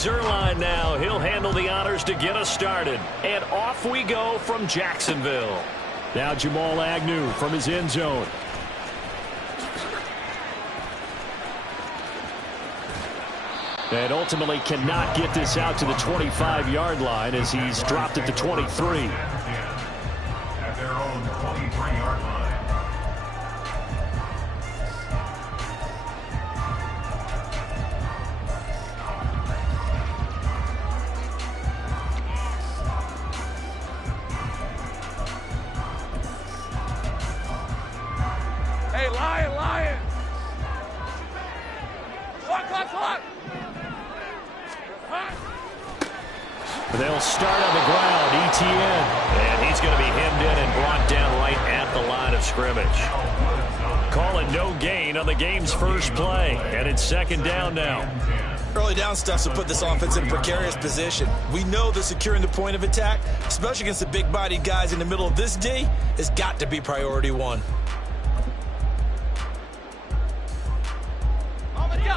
Zuerlein now. He'll handle the honors to get us started. And off we go from Jacksonville. Now Jamal Agnew from his end zone. And ultimately cannot get this out to the 25-yard line as he's dropped at the 23. At their own 23-yard line. Hey, Lion! Clock! They'll start on the ground. ETN. And he's going to be hemmed in and brought down right at the line of scrimmage. Call it no gain on the game's first play. And it's second down now. Early down stuff to put this offense in a precarious position. We know that securing the point of attack, especially against the big-bodied guys in the middle of this D, has got to be priority one.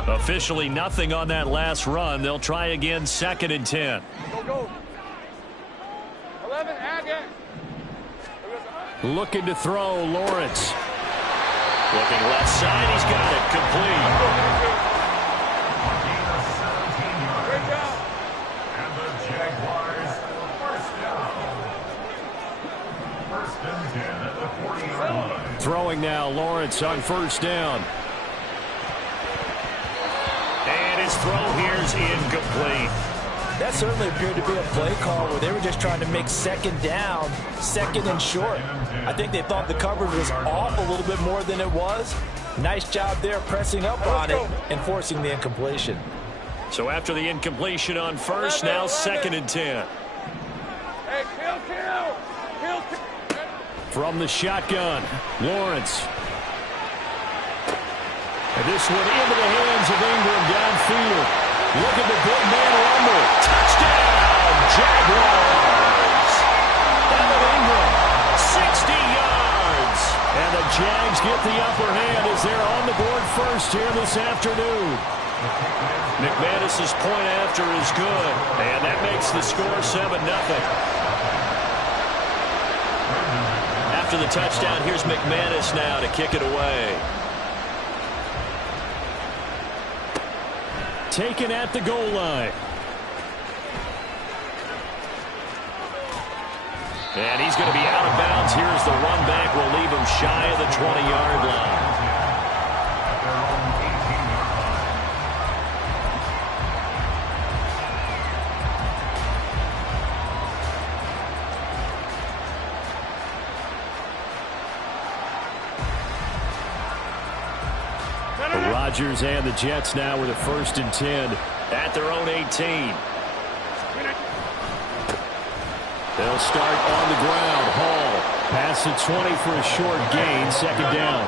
Officially nothing on that last run. They'll try again, 2nd and 10. Go. 11, Agate. Looking to throw, Lawrence. Looking left side, he's got it, complete. Great job. And the Jaguars first down. 1st and 10 at the 40-yard line. Throwing now, Lawrence on 1st down. And his throw here's incomplete. That certainly appeared to be a play call where they were just trying to make 2nd down, 2nd and short. I think they thought the coverage was off a little bit more than it was. Nice job there pressing up on it and forcing the incompletion. So after the incompletion on 1st, now 2nd and 10. Hey, kill. From the shotgun, Lawrence. And this one into the hands of Ingram downfield. Look at the big man rumble. Touchdown, Jaguars. Evan Ingram, 60 yards. And the Jags get the upper hand as they're on the board first here this afternoon. McManus's point after is good, and that makes the score 7-0. After the touchdown, here's McManus now to kick it away. Taken at the goal line. And he's going to be out of bounds. Here's the run back. Will leave him shy of the 20-yard line. Rodgers and the Jets now with a 1st and 10 at their own 18. They'll start on the ground. Hall past the 20 for a short gain. 2nd down.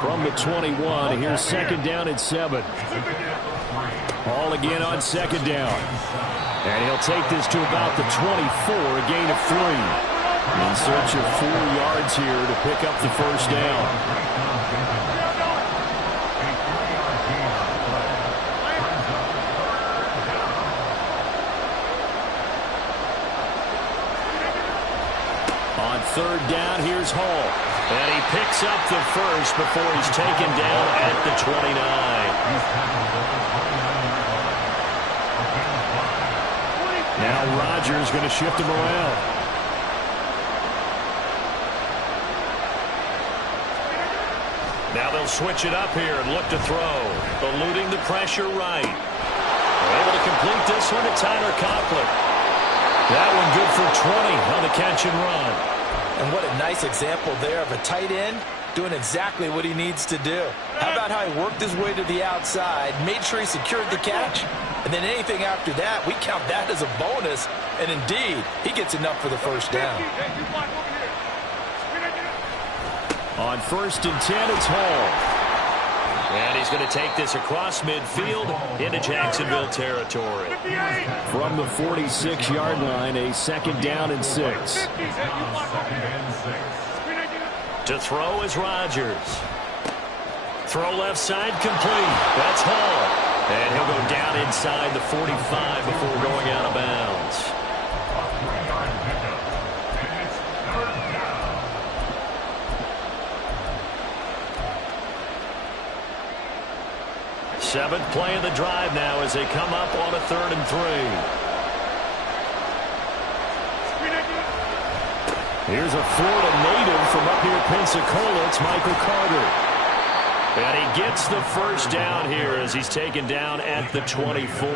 From the 21, here's 2nd down and 7. Hall again on 2nd down. And he'll take this to about the 24, a gain of 3. In search of 4 yards here to pick up the 1st down. On 3rd down, here's Hall. And he picks up the 1st before he's taken down at the 29. Now Rodgers going to shift him around. Now they'll switch it up here and look to throw. Eluding the pressure right. They're able to complete this one to Tyler Conklin. That one good for 20 on the catch and run. And what a nice example there of a tight end doing exactly what he needs to do. How about how he worked his way to the outside, made sure he secured the catch, and then anything after that, we count that as a bonus. And indeed, he gets enough for the 1st down. On 1st and 10, it's Hall. And he's going to take this across midfield into Jacksonville territory. From the 46-yard line, a 2nd down and 6. To throw is Rodgers. Throw left side complete. That's Hall. And he'll go down inside the 45 before going out of bounds. A 3-yard pickup. And it's 3rd down. Seventh play of the drive now as they come up on a 3rd and 3. Here's a Florida native from up here, Pensacola. It's Michael Carter. And he gets the first down here as he's taken down at the 24.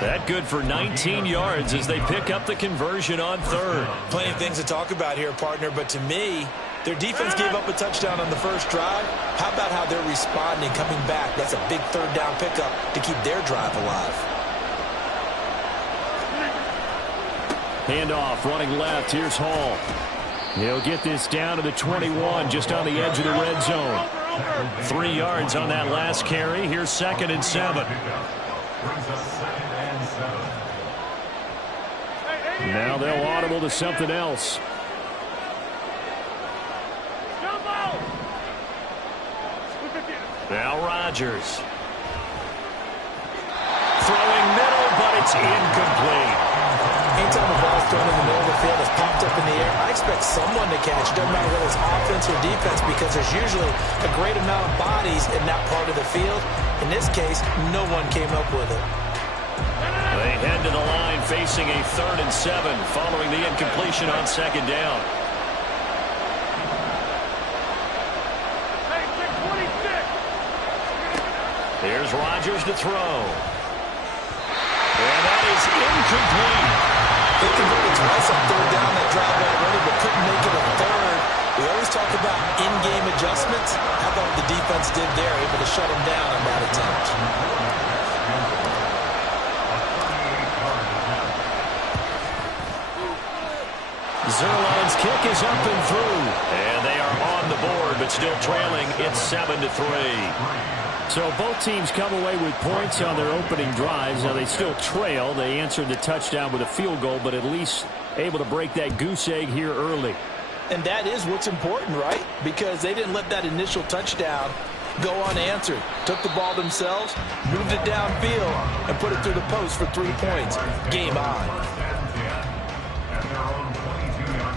That good for 19 yards as they pick up the conversion on 3rd. Plenty of things to talk about here, partner, but to me, their defense gave up a touchdown on the first drive. How about how they're responding, coming back? That's a big 3rd down pickup to keep their drive alive. Handoff, running left. Here's Hall. He'll get this down to the 21, just on the edge of the red zone. 3 yards on that last carry. Here's 2nd and 7. Now they'll audible to something else. Now Rodgers. Throwing middle, but it's incomplete. Anytime the ball's thrown in the middle of the field, it's popped up in the air, I expect someone to catch. Doesn't matter whether it's offense or defense, because there's usually a great amount of bodies in that part of the field. In this case, no one came up with it. They head to the line facing a 3rd and 7 following the incompletion on 2nd down. Here's Rodgers to throw. And that is incomplete. They converted twice on 3rd down that drive already, but couldn't make it a 3rd. We always talk about in-game adjustments. How about what the defense did there, able to shut them down on that attempt? Zerline's kick is up and through. And they are on the board, but still trailing. It's 7-3. So both teams come away with points on their opening drives. Now they still trail. They answered the touchdown with a field goal, but at least able to break that goose egg here early. And that is what's important, right? Because they didn't let that initial touchdown go unanswered. Took the ball themselves, moved it downfield, and put it through the post for 3 points. Game on. At their own 22-yard line.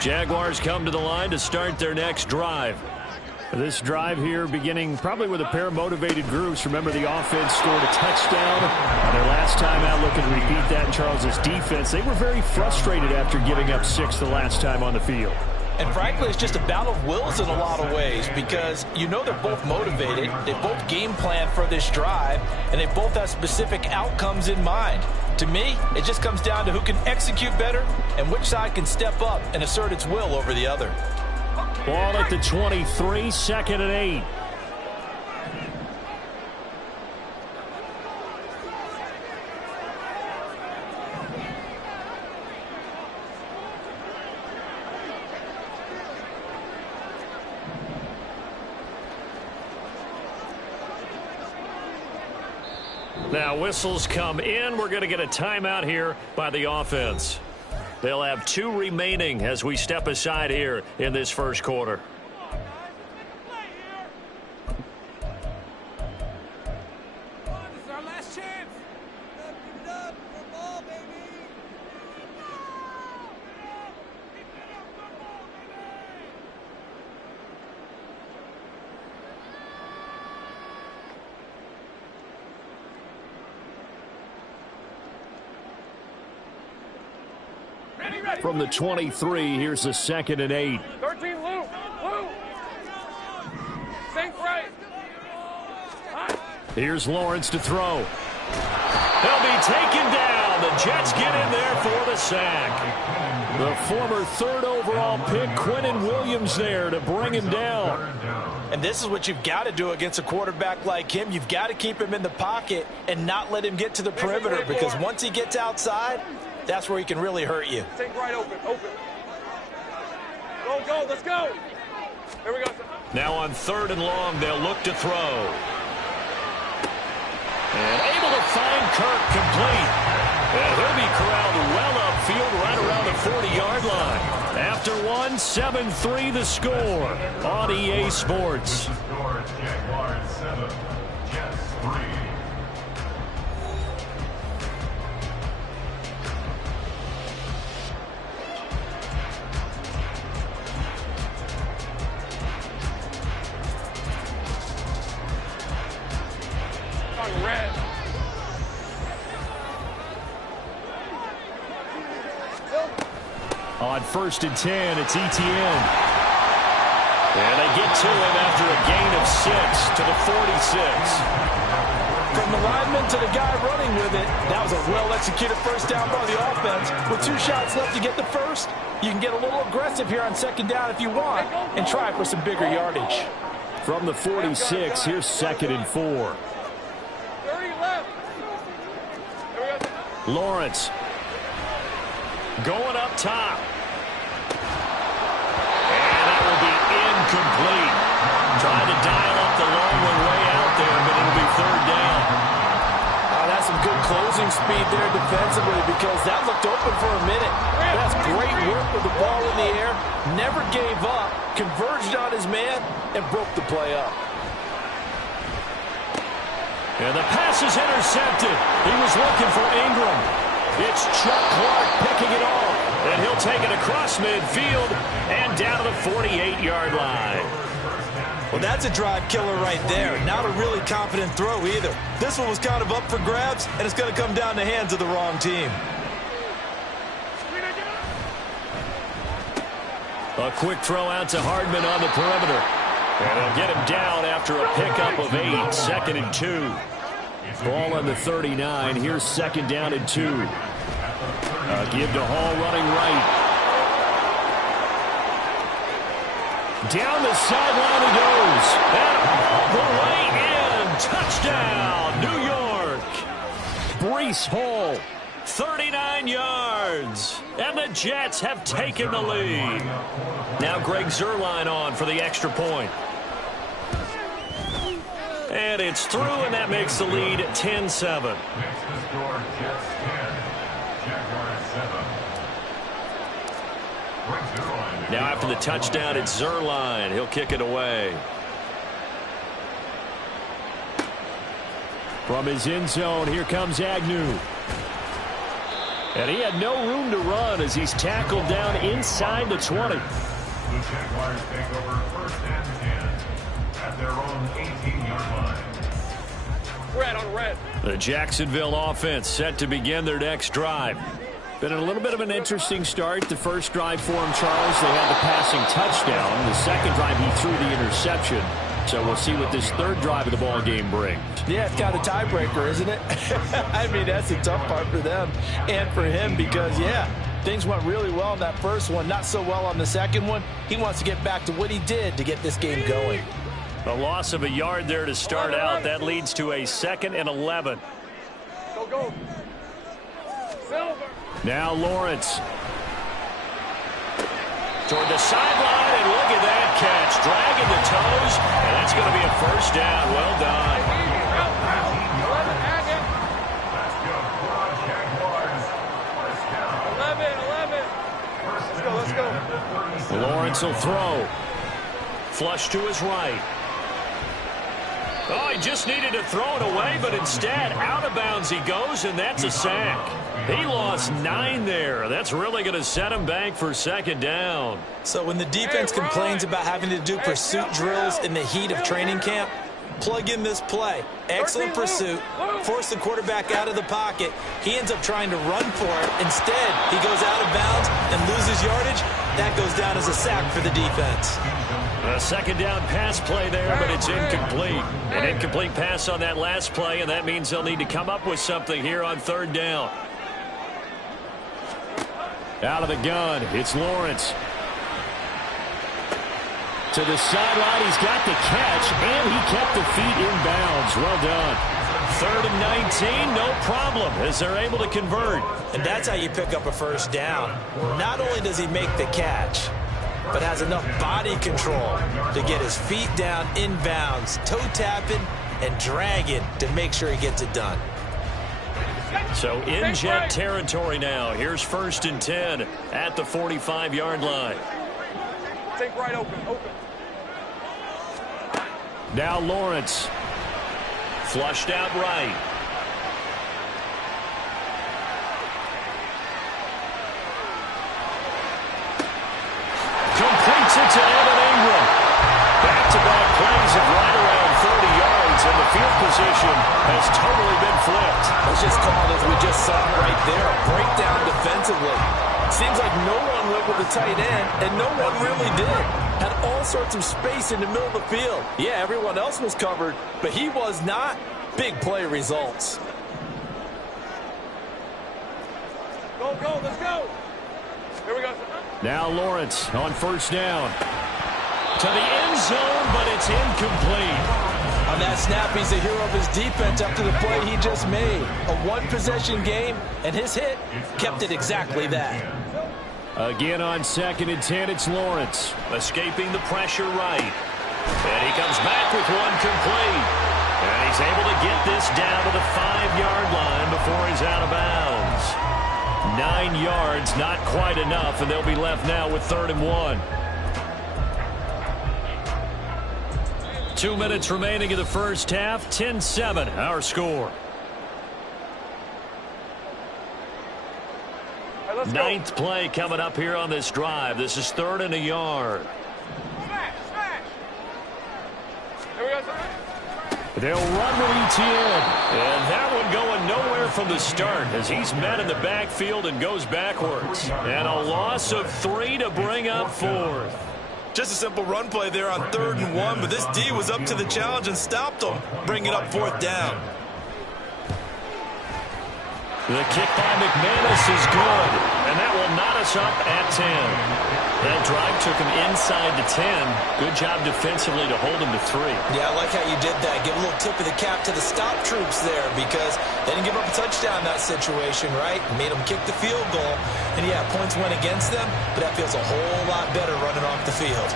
Jaguars come to the line to start their next drive. This drive here beginning probably with a pair of motivated groups. Remember, the offense scored a touchdown their last time out. Looking to repeat that in Charles's defense. They were very frustrated after giving up 6 the last time on the field. And frankly, it's just a battle of wills in a lot of ways, because you know they're both motivated, they both game plan for this drive, and they both have specific outcomes in mind. To me, it just comes down to who can execute better and which side can step up and assert its will over the other. Ball at the 23, 2nd and 8. Now whistles come in. We're going to get a timeout here by the offense. They'll have 2 remaining as we step aside here in this first quarter. This is our last chance. Give it up. Good ball, baby. From the 23, here's the 2nd and 8. 13, Lou. Sink right. Here's Lawrence to throw. He'll be taken down. The Jets get in there for the sack. The former 3rd overall pick, Quentin Williams, there to bring him down. And this is what you've got to do against a quarterback like him. You've got to keep him in the pocket and not let him get to the perimeter, because once he gets outside, that's where he can really hurt you. Sink right open. Go. Let's go. Here we go. Now on 3rd and long, they'll look to throw. And able to find Kirk complete. And he'll be corralled well upfield right around the 40-yard line. After one, 7-3 the score on EA Sports. Score, Jaguars 7, Jets 3. Red. On 1st and 10, it's Etienne. And they get to him after a gain of 6 to the 46. From the lineman to the guy running with it, that was a well-executed first down by the offense. With 2 shots left to get the first, you can get a little aggressive here on 2nd down if you want and try for some bigger yardage. From the 46, here's 2nd and 4. 30 left. Lawrence going up top. And that will be incomplete. Trying to dial up the long one way out there, but it'll be 3rd down. That's some good closing speed there defensively because that looked open for a minute. That's great work with the ball in the air. Never gave up, converged on his man, and broke the play up. And the pass is intercepted. He was looking for Ingram. It's Chuck Clark picking it off. And he'll take it across midfield and down to the 48-yard line. Well, that's a drive killer right there. Not a really confident throw either. This one was kind of up for grabs, and it's going to come down the hands of the wrong team. A quick throw out to Hardman on the perimeter. And they'll get him down after a pickup of 8, 2nd and 2. Ball on the 39. Here's 2nd down and 2. Give to Hall running right. Down the sideline he goes. And all the way in. Touchdown, New York. Breece Hall, 39 yards. And the Jets have taken the lead. Now Greg Zuerlein on for the extra point. And it's through, and that makes the lead 10-7. Makes the score Jets 10, Jaguars 7. Now after the touchdown, it's Zuerlein. He'll kick it away. From his end zone, here comes Agnew. And he had no room to run as he's tackled down inside the 20. The Jaguars take over 1st and 10 at their own 18-yard line. Red on red. The Jacksonville offense set to begin their next drive. Been a little bit of an interesting start. The first drive for him, Charles, they had the passing touchdown. The second drive, he threw the interception. So we'll see what this 3rd drive of the ball game brings. Yeah, it's kind of a tiebreaker, isn't it? I mean, that's the tough part for them and for him because, yeah, things went really well in that first one, not so well on the second one. He wants to get back to what he did to get this game going. A loss of a yard there to start out. That leads to a 2nd and 11. Go. Silver. Now Lawrence. Toward the sideline, and look at that catch. Dragging the toes, and that's going to be a 1st down. Well done. Let's go. Lawrence will throw. Flush to his right. Oh, he just needed to throw it away, but instead, out of bounds he goes, and that's a sack. He lost 9 there. That's really going to set him back for 2nd down. So when the defense complains about having to do pursuit drills in the heat of training camp, plug in this play. Excellent pursuit. Force the quarterback out of the pocket. He ends up trying to run for it. Instead, he goes out of bounds and loses yardage. That goes down as a sack for the defense. A 2nd down pass play there, but it's incomplete. An incomplete pass on that last play, and that means they'll need to come up with something here on 3rd down. Out of the gun, it's Lawrence. To the sideline, he's got the catch, and he kept the feet in bounds. Well done. 3rd and 19, no problem, as they're able to convert. And that's how you pick up a 1st down. Not only does he make the catch, but has enough body control to get his feet down in bounds, toe tapping, and dragging to make sure he gets it done. So in Jet territory now. Here's 1st and 10 at the 45-yard line. Take right open. Now Lawrence. Flushed out right. Completes it to Evan Ingram. Back-to-back plays of right around 30 yards, and the field position has totally been flipped. Let's just call it as we just saw right there, a breakdown defensively. Seems like no one went with the tight end, and no one really did. Had all sorts of space in the middle of the field. Yeah, everyone else was covered, but he was not. Big play results. Go, let's go. Here we go. Now Lawrence on 1st down. To the end zone, but it's incomplete. On that snap, he's the hero of his defense after the play he just made. A one-possession game, and his hit kept it exactly that. Again on 2nd and 10, it's Lawrence. Escaping the pressure right. And he comes back with one complete. And he's able to get this down to the 5-yard line before he's out of bounds. 9 yards, not quite enough, and they'll be left now with 3rd and 1. 2 minutes remaining in the first half. 10-7, our score. Ninth play coming up here on this drive. This is 3rd and a yard. Smash. Here we go, sir. They'll run with Etienne. And that one going nowhere from the start as he's met in the backfield and goes backwards. And a loss of 3 to bring up 4th. Just a simple run play there on 3rd and 1, but this D was up to the challenge and stopped him, bringing up 4th down. The kick by McManus is good, and that will knot us up at 10. That drive took him inside the 10. Good job defensively to hold him to 3. Yeah, I like how you did that. Give a little tip of the cap to the stop troops there because they didn't give up a touchdown in that situation, right? Made them kick the field goal. And, yeah, points went against them, but that feels a whole lot better running off the field.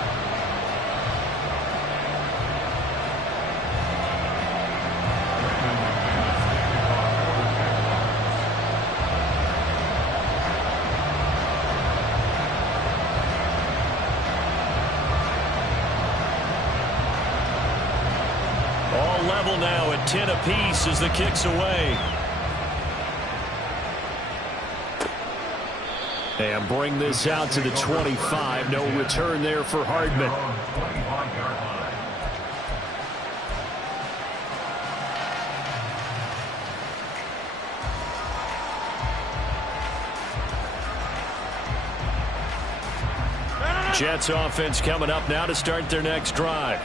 Level now at 10 apiece as the kick's away. And bring this out to the 25. No return there for Hardman. Jets offense coming up now to start their next drive.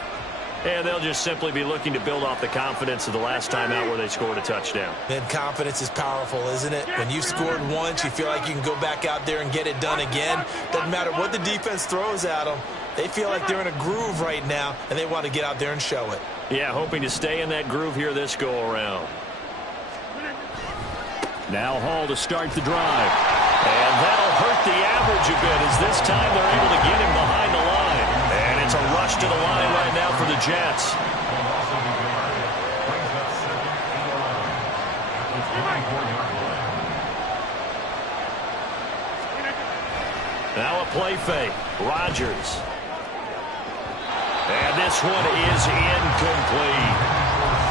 And they'll just simply be looking to build off the confidence of the last time out where they scored a touchdown. And confidence is powerful, isn't it? When you've scored once, you feel like you can go back out there and get it done again. Doesn't matter what the defense throws at them. They feel like they're in a groove right now, and they want to get out there and show it. Yeah, hoping to stay in that groove here this go-around. Now Hall to start the drive. And that'll hurt the average a bit as this time they're able to get him behind the line. And it's a rush to the line right now for the Jets. Now a play fake. Rodgers. And this one is incomplete.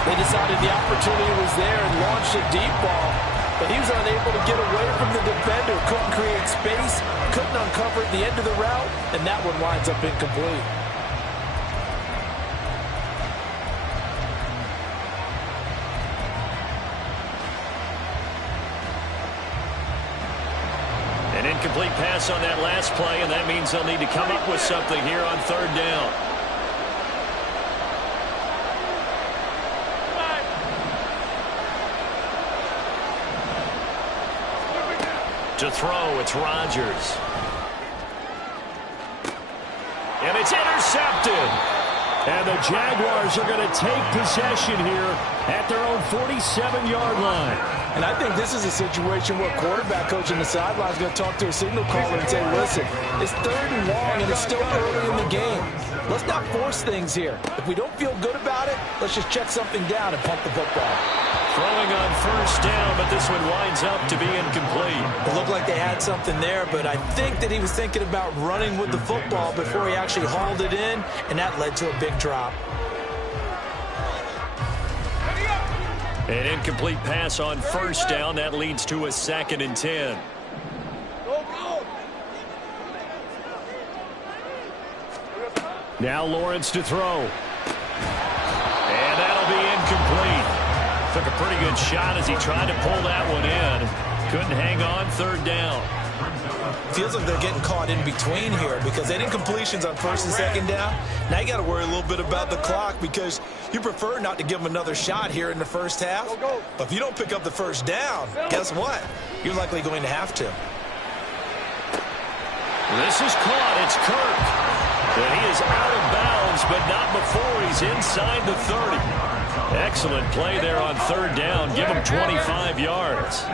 They decided the opportunity was there and launched a deep ball, but he was unable to get away from the defender. Couldn't create space, couldn't uncover at the end of the route, and that one winds up incomplete. An incomplete pass on that last play, and that means they'll need to come up with something here on third down. To throw, it's Rodgers. And it's intercepted. And the Jaguars are going to take possession here at their own 47-yard line. And I think this is a situation where quarterback coach on the sideline is going to talk to a signal caller and say, listen, it's 3rd and long and it's still early in the game. Let's not force things here. If we don't feel good about it, let's just check something down and pump the football. Throwing on 1st down, but this one winds up to be incomplete. It looked like they had something there, but I think that he was thinking about running with the football before he actually hauled it in, and that led to a big drop. An incomplete pass on 1st down. That leads to a 2nd and 10. Now Lawrence to throw. And that'll be incomplete. Took a pretty good shot as he tried to pull that one in. Couldn't hang on 3rd down. Feels like they're getting caught in between here because they didn't completions on 1st and 2nd down. Now you got to worry a little bit about the clock because you prefer not to give them another shot here in the 1st half. But if you don't pick up the 1st down, guess what? You're likely going to have to. This is caught. It's Kirk. And he is out of bounds, but not before he's inside the 30. Excellent play there on 3rd down. Give him 25 yards.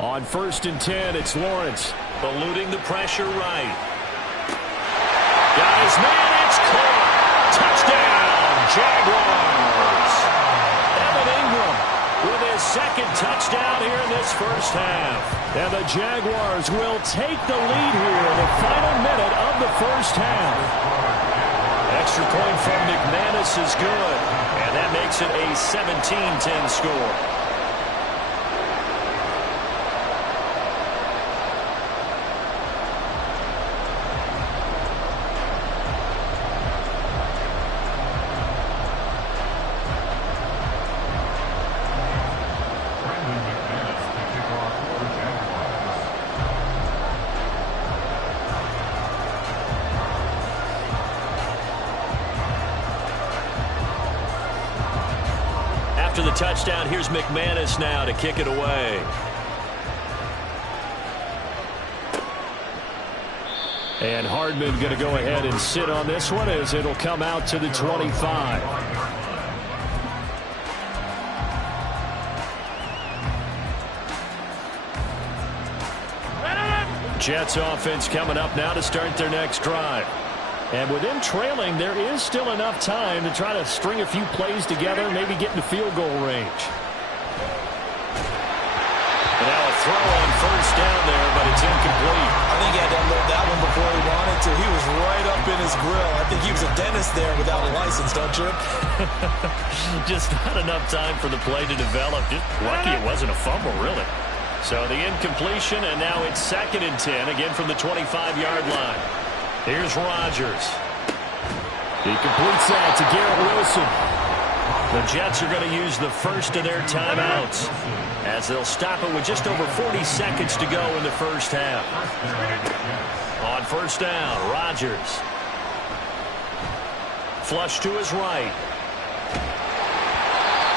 On 1st and 10, it's Lawrence. Eluding the pressure right. Got his man. It's caught. Touchdown, Jaguars. Evan Ingram with his 2nd touchdown here in this 1st half. And the Jaguars will take the lead here in the final minute of the 1st half. Extra point from McManus is good. And that makes it a 17-10 score. After the touchdown, here's McManus now to kick it away. And Hardman going to go ahead and sit on this one as it'll come out to the 25. Jets offense coming up now to start their next drive. And with them trailing, there is still enough time to try to string a few plays together, maybe get into field goal range. And now a throw on 1st down there, but it's incomplete. I think he had to unload that one before he wanted to. He was right up in his grill. I think he was a dentist there without a license, don't you? Just not enough time for the play to develop. Just lucky it wasn't a fumble, really. So the incompletion, and now it's 2nd and 10, again from the 25-yard line. Here's Rodgers. He completes that to Garrett Wilson. The Jets are going to use the first of their timeouts as they'll stop it with just over 40 seconds to go in the 1st half. On 1st down, Rodgers. Flush to his right.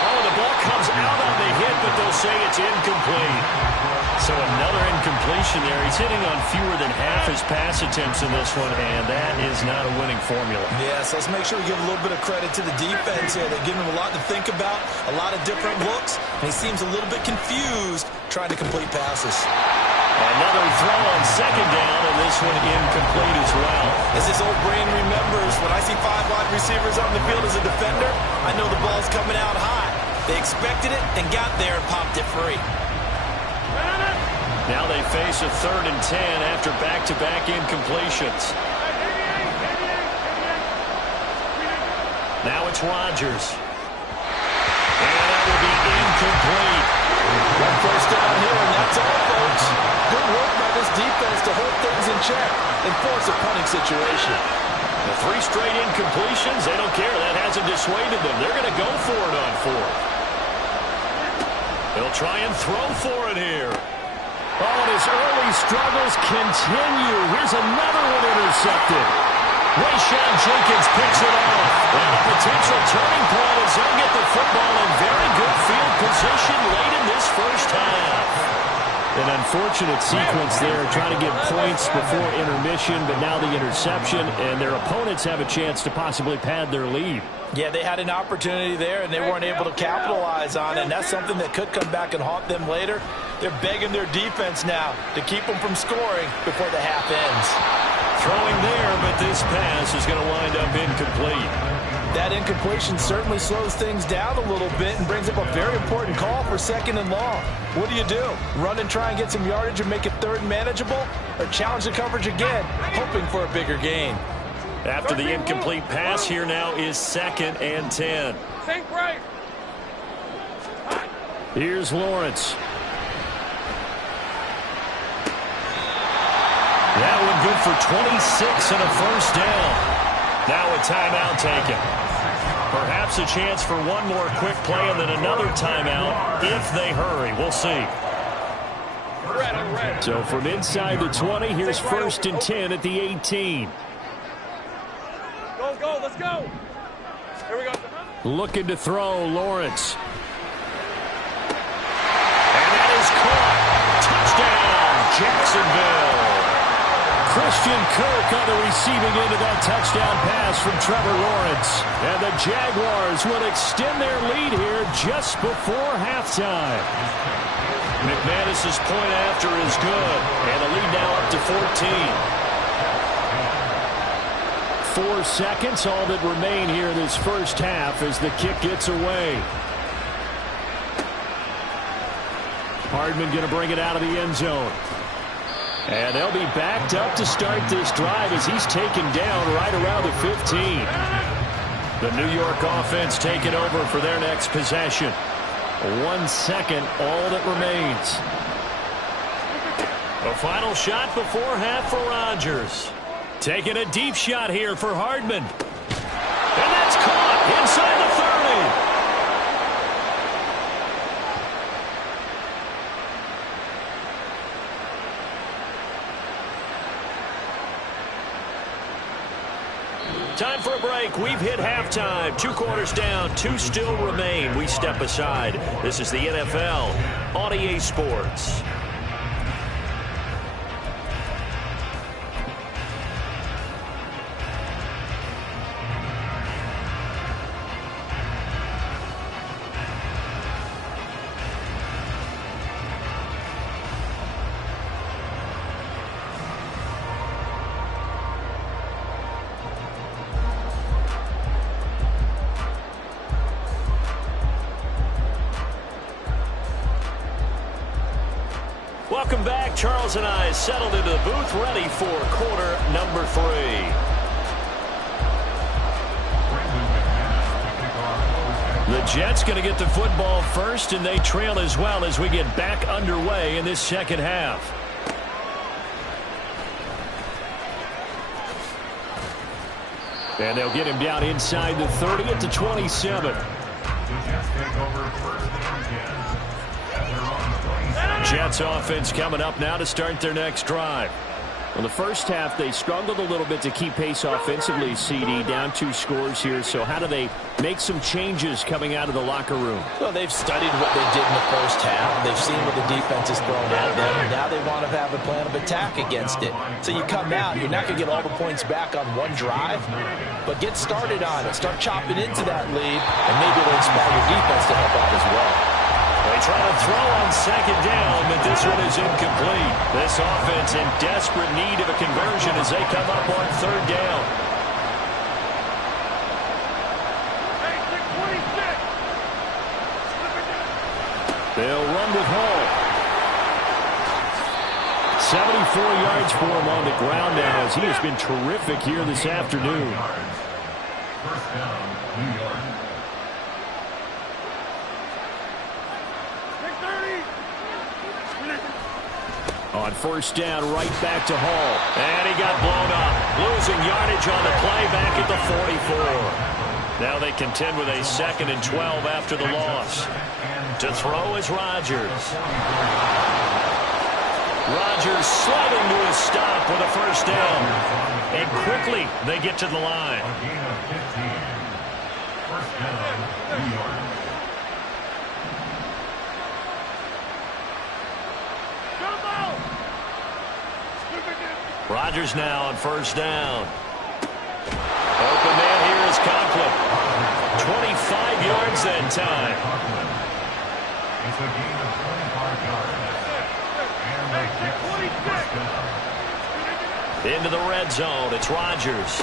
Oh, the ball comes out on the hit, but they'll say it's incomplete. So another incompletion there. He's hitting on fewer than half his pass attempts in this one, and that is not a winning formula. Yes, let's make sure we give a little bit of credit to the defense here. They're giving him a lot to think about, a lot of different looks, and he seems a little bit confused trying to complete passes. Another throw on 2nd down, and this one incomplete as well. As his old brain remembers, when I see 5 wide receivers on the field as a defender, I know the ball's coming out high. They expected it and got there and popped it free. Now they face a 3rd and 10 after back-to-back incompletions. Now it's Rodgers. And that will be incomplete. One 1st down here, and that's all, folks. Good work by this defense to hold things in check and force a punting situation. The 3 straight incompletions, they don't care. That hasn't dissuaded them. They're going to go for it on 4th. They'll try and throw for it here. Oh, and his early struggles continue. Here's another one intercepted. Rayshawn Jenkins picks it off. And a potential turning point as they'll get the football in very good field position late in this 1st half. And unfortunate sequence there, trying to get points before intermission, but now the interception, and their opponents have a chance to possibly pad their lead. Yeah, they had an opportunity there, and they weren't able to capitalize on it, and that's something that could come back and haunt them later. They're begging their defense now to keep them from scoring before the half ends. Throwing there, but this pass is going to wind up incomplete. That incompletion certainly slows things down a little bit and brings up a very important call for 2nd and long. What do? Run and try and get some yardage and make it 3rd and manageable? Or challenge the coverage again, hoping for a bigger gain? After the incomplete pass, here now is 2nd and 10. Think right. Here's Lawrence. That one good for 26 and a first down. Now a timeout taken. Perhaps a chance for one more quick play and then another timeout if they hurry. We'll see. So from inside the 20, here's 1st and 10 at the 18. Go, let's go. Here we go. Looking to throw, Lawrence. And that is caught. Touchdown, Jacksonville. Christian Kirk on the receiving end of that touchdown pass from Trevor Lawrence. And the Jaguars will extend their lead here just before halftime. McManus's point after is good. And the lead now up to 14. 4 seconds, all that remain here this first half as the kick gets away. Hardman going to bring it out of the end zone. And they'll be backed up to start this drive as he's taken down right around the 15. The New York offense taking over for their next possession. 1 second, all that remains. A final shot before half for Rodgers. Taking a deep shot here for Hardman. And that's caught inside the 30. Time for a break. We've hit halftime. 2 quarters down. 2 still remain. We step aside. This is the NFL on EA Sports. Welcome back. Charles and I settled into the booth, ready for quarter number 3. The Jets going to get the football first, and they trail as well as we get back underway in this second half. And they'll get him down inside the 30 at the 27. Jets offense coming up now to start their next drive. Well, the first half, they struggled a little bit to keep pace offensively, CD, down 2 scores here. So how do they make some changes coming out of the locker room? Well, they've studied what they did in the first half. They've seen what the defense has thrown at them, and now they want to have a plan of attack against it. So you come out, you're not going to get all the points back on one drive, but get started on it. Start chopping into that lead, and maybe it'll inspire your defense to help out as well. They try to throw on second down, but this one is incomplete. This offense in desperate need of a conversion as they come up on third down. They'll run with Hall. 74 yards for him on the ground now as he has been terrific here this afternoon. First down, New York. On first down, right back to Hall. And he got blown up. Losing yardage on the play back at the 44. Now they contend with a 2nd and 12 after the loss. To throw is Rodgers. Rodgers sliding to his stop with a first down. And quickly they get to the line. First down, New York. Rodgers now on first down. Open man here is Conklin. 25 yards that time. It's a gain of 25 yards. And they get first down. Into the red zone. It's Rodgers.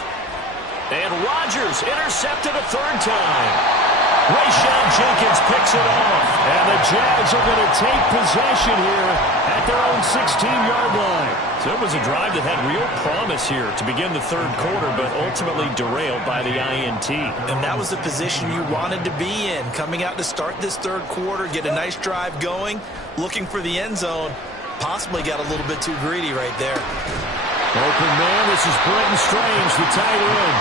And Rodgers intercepted a third time. Rayshon Jenkins picks it off. And the Jags are going to take possession here at their own 16-yard line. So it was a drive that had real promise here to begin the third quarter, but ultimately derailed by the INT. And that was the position you wanted to be in. Coming out to start this third quarter, get a nice drive going, looking for the end zone. Possibly got a little bit too greedy right there. Open man, this is Brenton Strange, the tight end.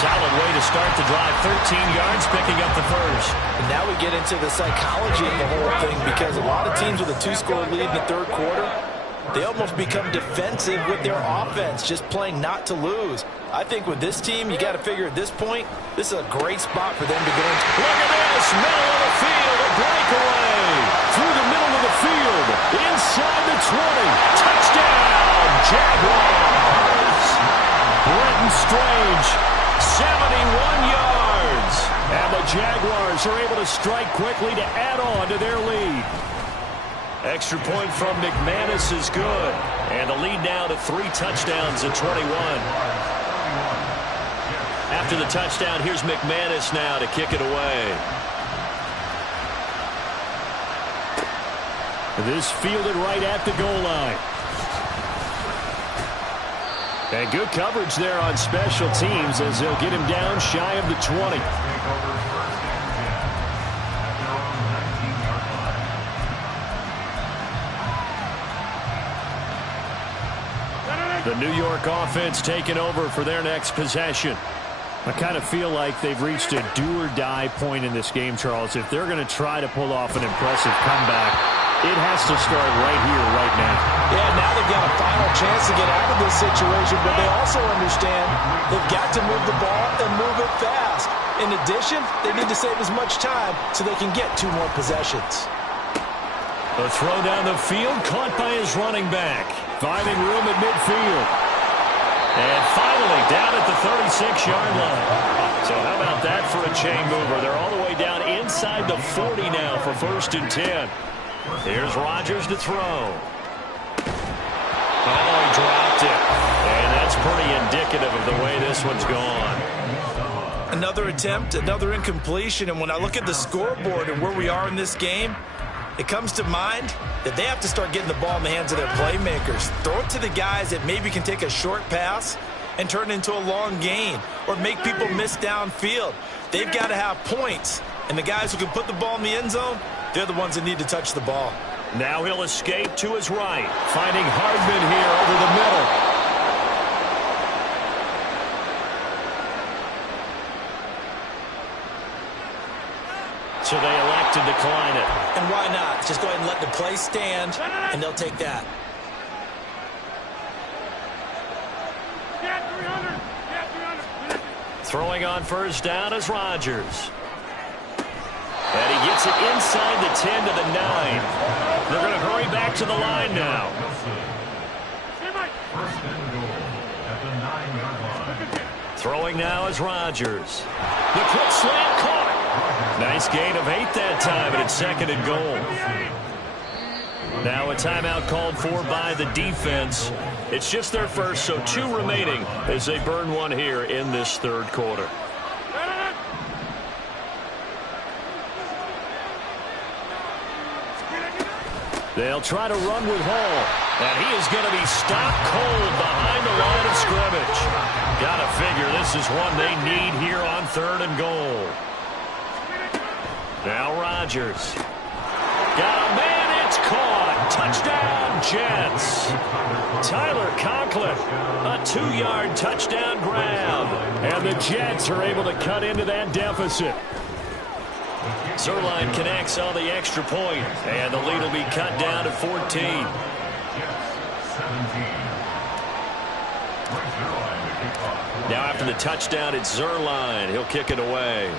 Solid way to start the drive. 13 yards, picking up the first. And now we get into the psychology of the whole thing, because a lot of teams with a 2-score lead in the third quarter, they almost become defensive with their offense, just playing not to lose. I think with this team, you got to figure at this point, this is a great spot for them to go into. Look at this, middle of the field, a breakaway. Through the middle of the field, inside the 20. Touchdown, Jaguars. Brenton Strange, 71 yards. And the Jaguars are able to strike quickly to add on to their lead. Extra point from McManus is good. And the lead now to 3 touchdowns at 21. After the touchdown, here's McManus now to kick it away. This fielded right at the goal line. And good coverage there on special teams as they'll get him down shy of the 20. The New York offense taking over for their next possession. I kind of feel like they've reached a do-or-die point in this game, Charles. If they're going to try to pull off an impressive comeback, it has to start right here, right now. Yeah, now they've got a final chance to get out of this situation, but they also understand they've got to move the ball and move it fast. In addition, they need to save as much time so they can get 2 more possessions. A throw down the field, caught by his running back. Finding room at midfield. And finally, down at the 36-yard line. So how about that for a chain mover? They're all the way down inside the 40 now for 1st and 10. Here's Rodgers to throw. Oh, he dropped it. And that's pretty indicative of the way this one's gone. Another attempt, another incompletion. And when I look at the scoreboard and where we are in this game, it comes to mind that they have to start getting the ball in the hands of their playmakers. Throw it to the guys that maybe can take a short pass and turn it into a long gain or make people miss downfield. They've got to have points. And the guys who can put the ball in the end zone, they're the ones that need to touch the ball. Now he'll escape to his right. Finding Hardman here over the middle. So they elect to decline it. And why not? Just go ahead and let the play stand, and they'll take that. Throwing on first down is Rodgers. And he gets it inside the 10 to the 9. They're going to hurry back to the line now. First and goal at the 9-yard line. Throwing now is Rodgers. The quick slant caught. Nice gain of 8 that time, and it's 2nd and goal. Now a timeout called for by the defense. It's just their first, so 2 remaining as they burn one here in this third quarter. They'll try to run with Hall, and he is going to be stopped cold behind the line of scrimmage. Got to figure this is one they need here on 3rd and goal. Now Rodgers. Got a man, it's caught. Touchdown, Jets. Tyler Conklin, a 2-yard touchdown grab. And the Jets are able to cut into that deficit. Zuerlein connects on the extra point, and the lead will be cut down to 14. Now after the touchdown, it's Zuerlein. He'll kick it away.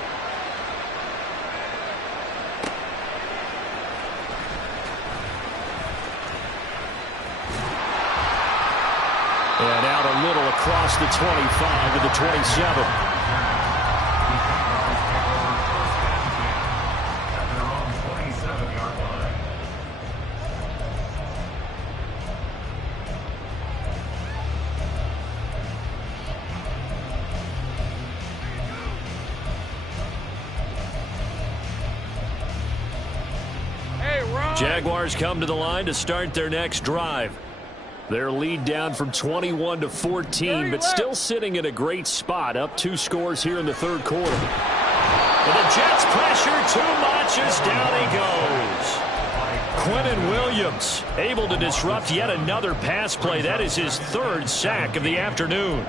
across the 25 to the 27. At their own 27-yard line. Jaguars come to the line to start their next drive. Their lead down from 21 to 14, but still sitting in a great spot, up 2 scores here in the third quarter. And the Jets pressure too much as down he goes. Quinnen Williams able to disrupt yet another pass play. That is his 3rd sack of the afternoon.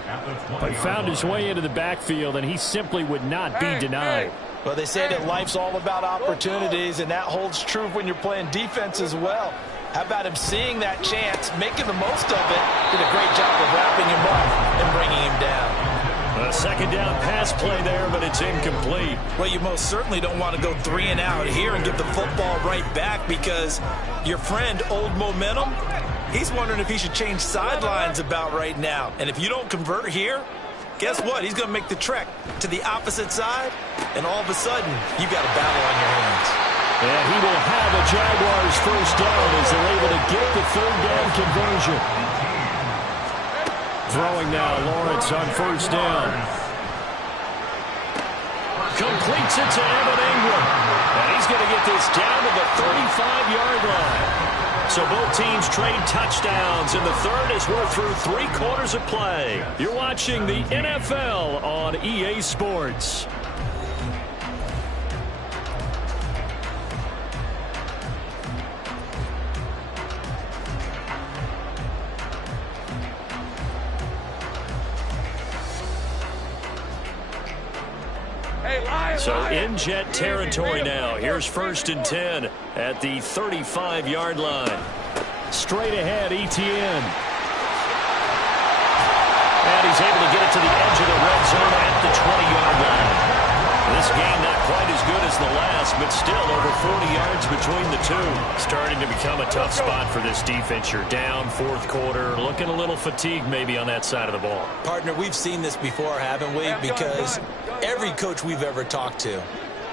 He found his way into the backfield, and he simply would not be denied. Well, they say that life's all about opportunities, and that holds true when you're playing defense as well. How about him seeing that chance, making the most of it, did a great job of wrapping him up and bringing him down. A second down pass play there, but it's incomplete. Well, you most certainly don't want to go 3 and out here and give the football right back, because your friend, Old Momentum, he's wondering if he should change sidelines about right now. And if you don't convert here, guess what? He's going to make the trek to the opposite side, and all of a sudden, you've got a battle on your hands. And he will have a Jaguars first down as they're able to get the 3rd down conversion. Throwing now, Lawrence on first down. Completes it to Evan Ingram. And he's going to get this down to the 35-yard line. So both teams trade touchdowns in the third as we're through 3 quarters of play. You're watching the NFL on EA Sports. So in Jet territory now. Here's 1st and 10 at the 35-yard line. Straight ahead, Etienne. And he's able to get it to the edge of the red zone at the 20-yard line. This game not quite as good as the last, but still over 40 yards between the two. Starting to become a tough spot for this defense. You're down 4th quarter, looking a little fatigued maybe on that side of the ball. Partner, we've seen this before, haven't we? Because every coach we've ever talked to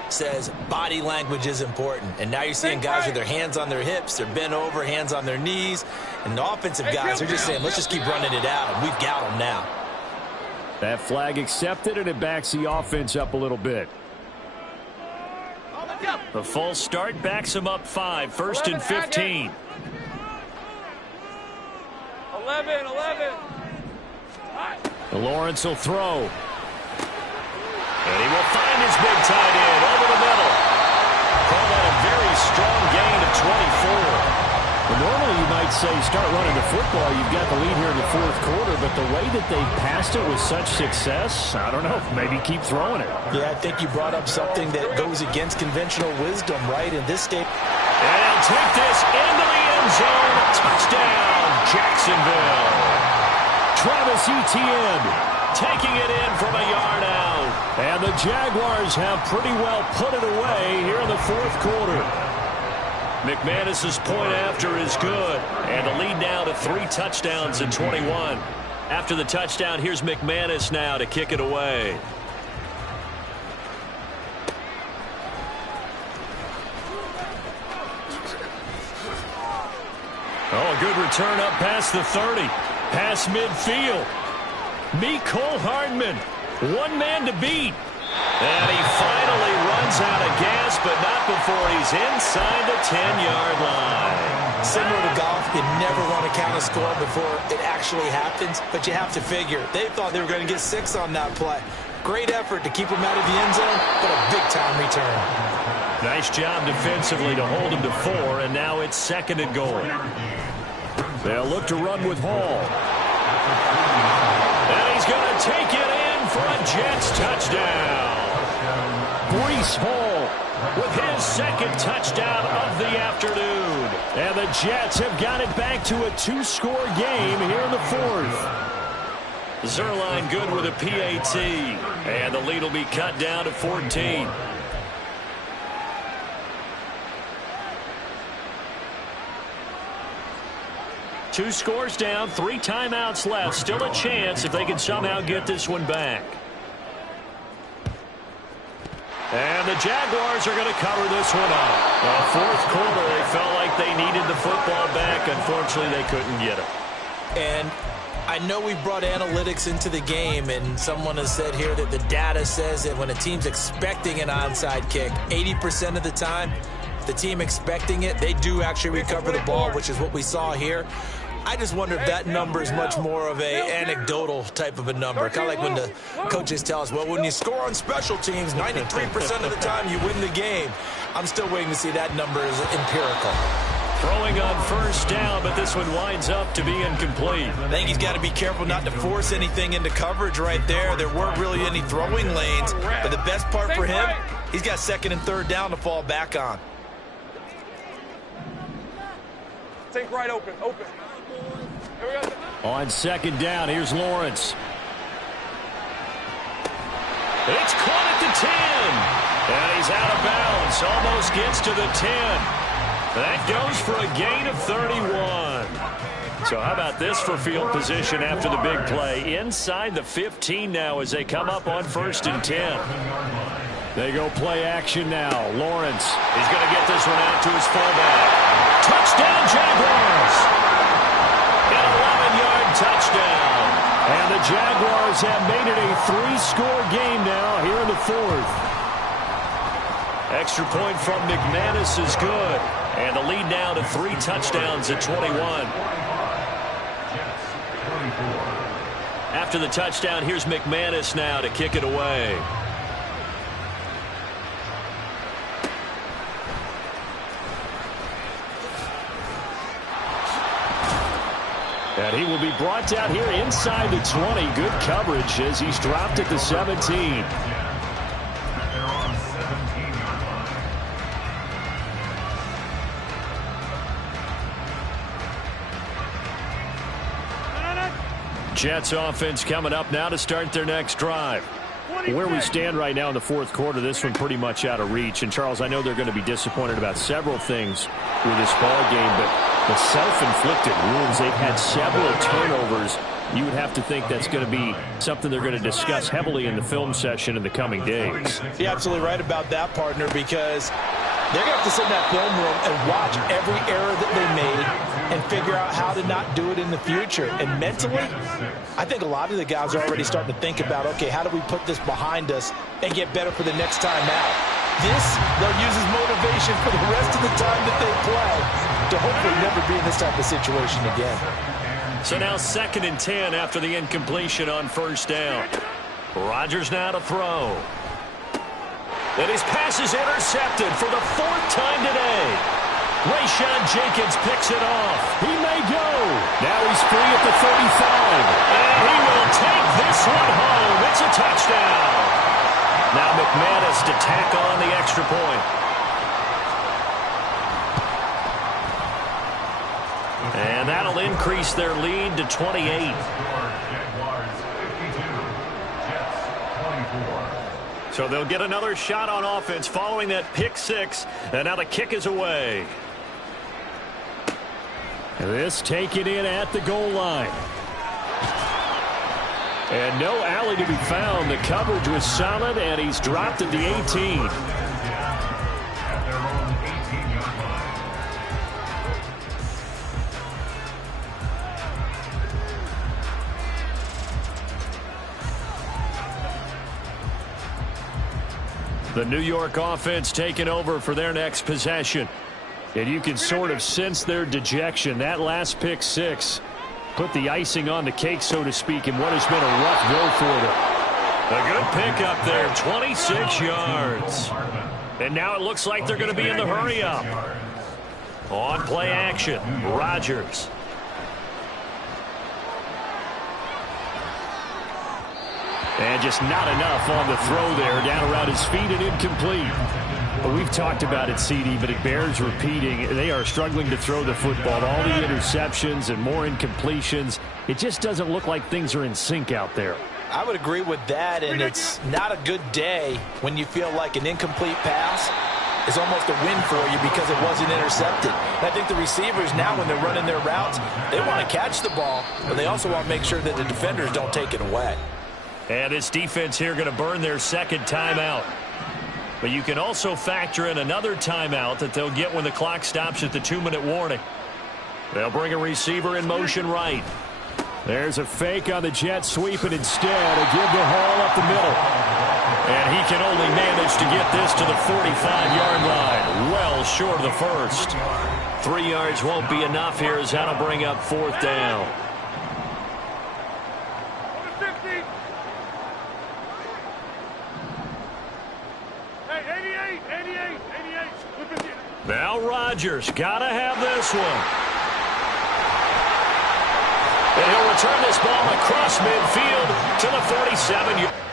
says body language is important. And now you're seeing guys with their hands on their hips, they're bent over, hands on their knees. And the offensive guys are just saying, let's just keep running it out, and we've got them now. That flag accepted, and it backs the offense up a little bit. The false start backs him up 5, 1st and 15. 11. Lawrence will throw. And he will find his big tight end over the middle. Call that a very strong gain of 24. Well, normally you might say start running the football. You've got the lead here in the 4th quarter, but the way that they passed it with such success, I don't know, maybe keep throwing it. Yeah, I think you brought up something that goes against conventional wisdom, right, in this state. And he'll take this into the end zone. Touchdown, Jacksonville. Travis Etienne taking it in from a yard out. And the Jaguars have pretty well put it away here in the 4th quarter. McManus's point after is good. And the lead now to 3 touchdowns in 21. After the touchdown, here's McManus now to kick it away. Oh, a good return up past the 30. Past midfield. Mecole Hardman. 1 man to beat. And he finally runs out of gas, but not before he's inside the 10-yard line. Similar to golf, you never want to count a score before it actually happens, but you have to figure. They thought they were going to get 6 on that play. Great effort to keep him out of the end zone, but a big-time return. Nice job defensively to hold him to 4, and now it's 2nd and goal. They'll look to run with Hall. And he's going to take it in for a Jets touchdown. Breece Hall with his 2nd touchdown of the afternoon. And the Jets have got it back to a 2-score game here in the 4th. Zuerlein good with a PAT. And the lead will be cut down to 14. 2 scores down, 3 timeouts left. Still a chance if they can somehow get this one back. And the Jaguars are going to cover this one up. Well, fourth quarter, they felt like they needed the football back. Unfortunately, they couldn't get it. And I know we brought analytics into the game, and someone has said here that the data says that when a team's expecting an onside kick, 80% of the time, the team expecting it, they do actually recover the ball, which is what we saw here. I just wonder if that number is much more of a anecdotal type of a number. Kind of like when the coaches tell us, well, when you score on special teams, 93% of the time you win the game. I'm still waiting to see that number is empirical. Throwing on first down, but this one winds up to be incomplete. I think he's got to be careful not to force anything into coverage right there. There weren't really any throwing lanes, but the best part for him, he's got second and third down to fall back on. Take right open. Here we go. On second down, here's Lawrence. It's caught at the 10. And he's out of bounds. Almost gets to the 10. That goes for a gain of 31. So how about this for field position after the big play? Inside the 15 now as they come up on 1st and 10. They go play action now. Lawrence. He's going to get this one out to his fullback. Touchdown, Jaguars! An 11-yard touchdown. And the Jaguars have made it a 3-score game now here in the 4th. Extra point from McManus is good. And the lead now to 3 touchdowns at 21. After the touchdown, here's McManus now to kick it away. And he will be brought down here inside the 20. Good coverage as he's dropped at the 17. Jets offense coming up now to start their next drive. Where we stand right now in the 4th quarter, this one pretty much out of reach. And, Charles, I know they're going to be disappointed about several things with this ball game, but the self-inflicted wounds, they've had several turnovers. You would have to think that's going to be something they're going to discuss heavily in the film session in the coming days. You're absolutely right about that, partner, because they're going to have to sit in that film room and watch every error that they made and figure out how to not do it in the future. And mentally, I think a lot of the guys are already starting to think about, okay, how do we put this behind us and get better for the next time out? This, they'll use as motivation for the rest of the time that they play to hopefully never be in this type of situation again. So now 2nd and 10 after the incompletion on 1st down. Rodgers now to throw. And his pass is intercepted for the 4th time today. Rayshawn Jenkins picks it off. He may go. Now he's free at the 35. And he will take this one home. It's a touchdown. Now McManus to tack on the extra point. And that'll increase their lead to 28. Jaguars 52, Jets 24. So they'll get another shot on offense following that pick 6. And now the kick is away. This taken in at the goal line. And no alley to be found. The coverage was solid, and he's dropped at the 18. At their own 18-yard line. The New York offense taking over for their next possession. And you can sort of sense their dejection. That last pick 6 put the icing on the cake, so to speak, in what has been a rough go for them. A good pick up there, 26 yards. And now it looks like they're going to be in the hurry up. On play action, Rodgers. And just not enough on the throw there, down around his feet and incomplete. But we've talked about it, CD, but it bears repeating. They are struggling to throw the football. All the interceptions and more incompletions. It just doesn't look like things are in sync out there. I would agree with that, and it's not a good day when you feel like an incomplete pass is almost a win for you because it wasn't intercepted. And I think the receivers now, when they're running their routes, they want to catch the ball, but they also want to make sure that the defenders don't take it away. And this defense here going to burn their second timeout. But you can also factor in another timeout that they'll get when the clock stops at the 2-minute warning. They'll bring a receiver in motion right. There's a fake on the jet sweep, and instead a give to Hall up the middle. And he can only manage to get this to the 45-yard line. Well short of the first. 3 yards won't be enough here as that'll bring up 4th down. Now Rodgers got to have this one. And he'll return this ball across midfield to the 47-yard line.